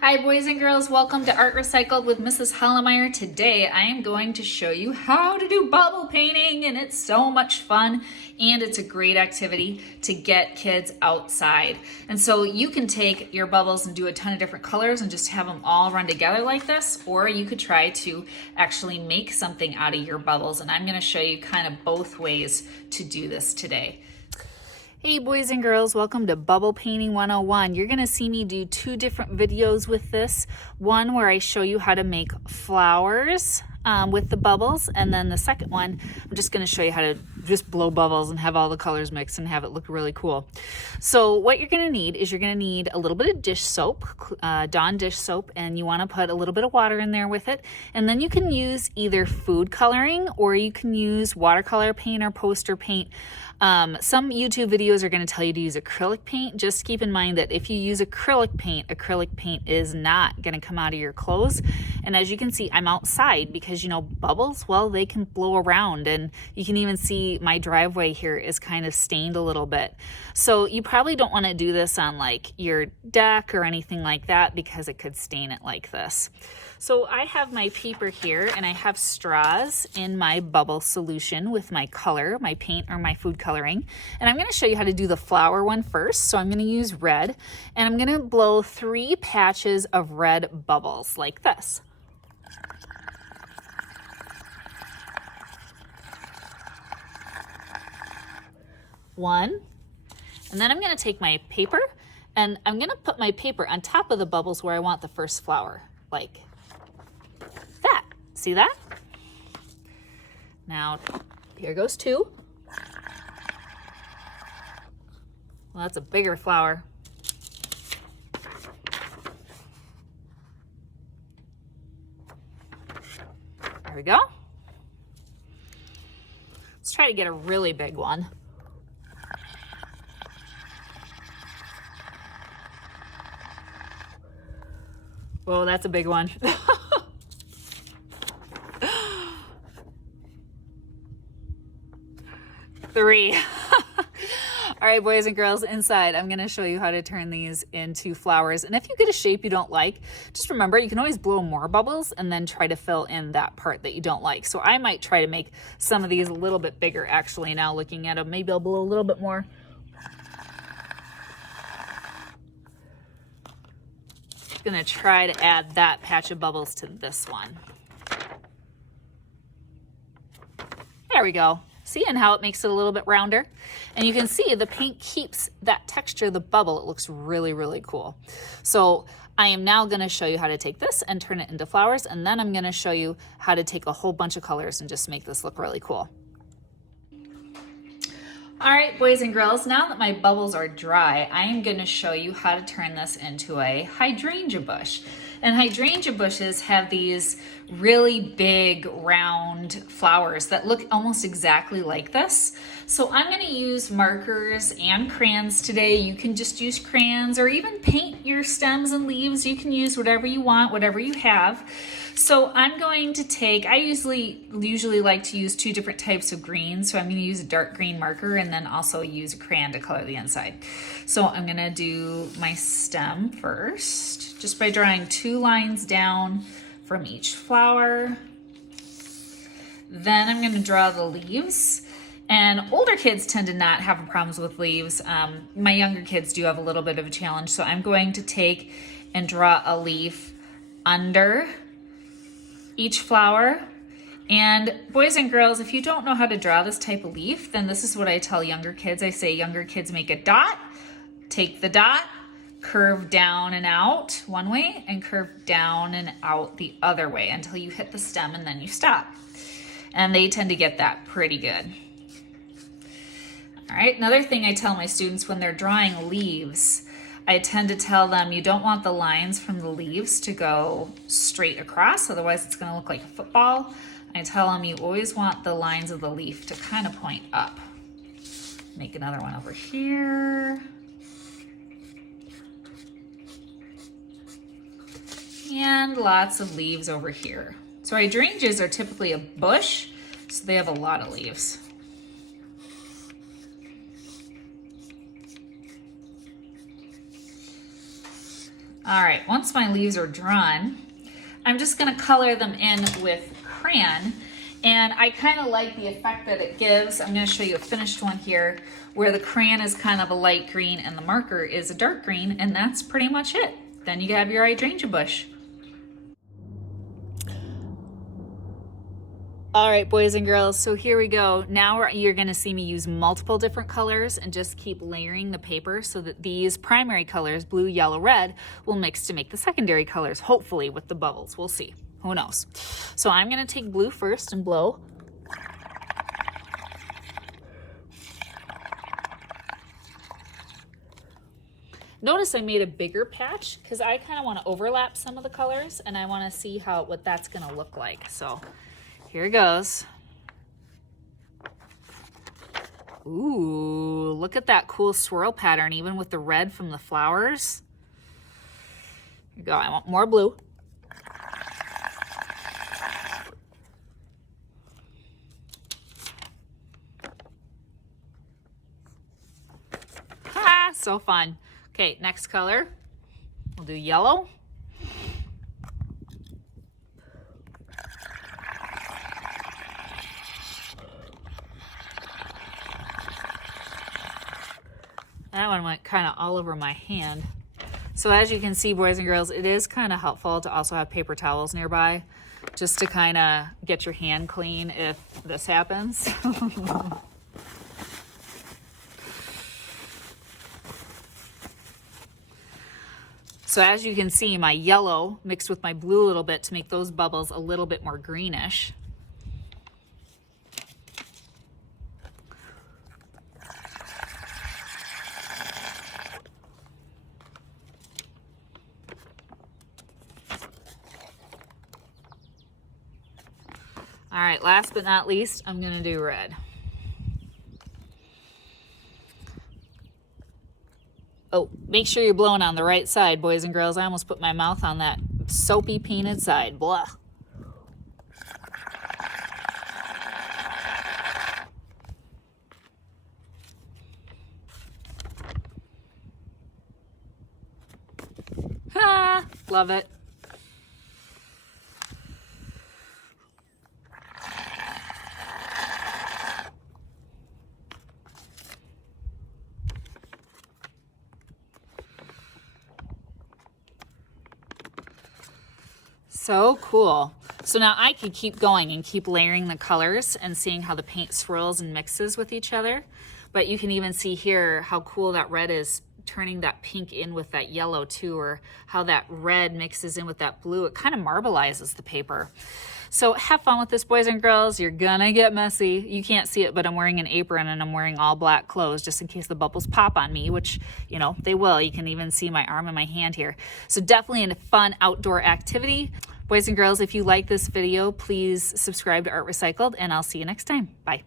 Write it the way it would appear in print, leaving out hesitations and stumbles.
Hi boys and girls, welcome to Art Recycled with Mrs. Hollemeyer. Today I am going to show you how to do bubble painting, and it's so much fun and it's a great activity to get kids outside. And so you can take your bubbles and do a ton of different colors and just have them all run together like this, or you could try to actually make something out of your bubbles, and I'm going to show you kind of both ways to do this today. Hey boys and girls, welcome to Bubble Painting 101. You're going to see me do two different videos with this. One where I show you how to make flowers with the bubbles, and then the second one, I'm just going to show you how to just blow bubbles and have all the colors mixed and have it look really cool. So what you're going to need is you're going to need a little bit of dish soap, Dawn dish soap, and you want to put a little bit of water in there with it. And then you can use either food coloring or you can use watercolor paint or poster paint. Some YouTube videos are going to tell you to use acrylic paint. Just keep in mind that if you use acrylic paint is not going to come out of your clothes. And as you can see, I'm outside because, you know, bubbles, well, they can blow around, and you can even see my driveway here is kind of stained a little bit. So you probably don't want to do this on like your deck or anything like that because it could stain it like this. So I have my paper here and I have straws in my bubble solution with my color, my paint or my food coloring. And I'm going to show you how to do the flower one first. So I'm going to use red and I'm going to blow 3 patches of red bubbles like this. One, and then I'm going to take my paper and I'm going to put my paper on top of the bubbles where I want the first flower, like that. See that? Now, here goes 2. Well, that's a bigger flower. There we go. Let's try to get a really big one. Whoa, that's a big one. 3. All right, boys and girls, inside, I'm going to show you how to turn these into flowers. And if you get a shape you don't like, just remember, you can always blow more bubbles and then try to fill in that part that you don't like. So I might try to make some of these a little bit bigger, actually, now looking at them. Maybe I'll blow a little bit more. Going to try to add that patch of bubbles to this one. There we go. See, and how it makes it a little bit rounder. And you can see the paint keeps that texture of the bubble. It looks really, really cool. So I am now going to show you how to take this and turn it into flowers. And then I'm going to show you how to take a whole bunch of colors and just make this look really cool. All right, boys and girls, now that my bubbles are dry, I am going to show you how to turn this into a hydrangea bush. And hydrangea bushes have these really big round flowers that look almost exactly like this. So I'm going to use markers and crayons today. You can just use crayons or even paint your stems and leaves. You can use whatever you want, whatever you have. So I'm going to take, I usually like to use 2 different types of green. So I'm going to use a dark green marker and then also use a crayon to color the inside. So I'm going to do my stem first, just by drawing 2 lines down from each flower. Then I'm going to draw the leaves. And older kids tend to not have problems with leaves. My younger kids do have a little bit of a challenge. So I'm going to take and draw a leaf under each flower. And boys and girls, if you don't know how to draw this type of leaf, then this is what I tell younger kids. I say younger kids make a dot, take the dot, curve down and out one way and curve down and out the other way until you hit the stem and then you stop. And they tend to get that pretty good. All right, another thing I tell my students when they're drawing leaves, I tend to tell them you don't want the lines from the leaves to go straight across, otherwise it's going to look like a football. I tell them you always want the lines of the leaf to kind of point up. Make another one over here. And lots of leaves over here. So hydrangeas are typically a bush, so they have a lot of leaves. All right, once my leaves are drawn, I'm just gonna color them in with crayon. And I kind of like the effect that it gives. I'm gonna show you a finished one here where the crayon is kind of a light green and the marker is a dark green, and that's pretty much it. Then you have your hydrangea bush. All right, boys and girls, so here we go. Now you're gonna see me use multiple different colors and just keep layering the paper so that these primary colors, blue, yellow, red, will mix to make the secondary colors, hopefully with the bubbles. We'll see, who knows. So I'm gonna take blue first and blow. Notice I made a bigger patch because I kind of want to overlap some of the colors and I want to see what that's going to look like. So here goes. Ooh, look at that cool swirl pattern, even with the red from the flowers. Here you go. I want more blue. Ha! So fun. Okay, next color. We'll do yellow. That one went kind of all over my hand. So as you can see, boys and girls, it is kind of helpful to also have paper towels nearby just to kind of get your hand clean if this happens. So as you can see, my yellow mixed with my blue a little bit to make those bubbles a little bit more greenish. All right, last but not least, I'm gonna do red. Oh, make sure you're blowing on the right side, boys and girls. I almost put my mouth on that soapy painted side. Blah. Ha! Love it. So cool. So now I could keep going and keep layering the colors and seeing how the paint swirls and mixes with each other. But you can even see here how cool that red is turning that pink in with that yellow too, or how that red mixes in with that blue. It kind of marbleizes the paper. So have fun with this, boys and girls. You're gonna get messy. You can't see it, but I'm wearing an apron and I'm wearing all black clothes just in case the bubbles pop on me, which, you know, they will. You can even see my arm and my hand here. So definitely a fun outdoor activity. Boys and girls, if you like this video, please subscribe to Art Recycled, and I'll see you next time. Bye.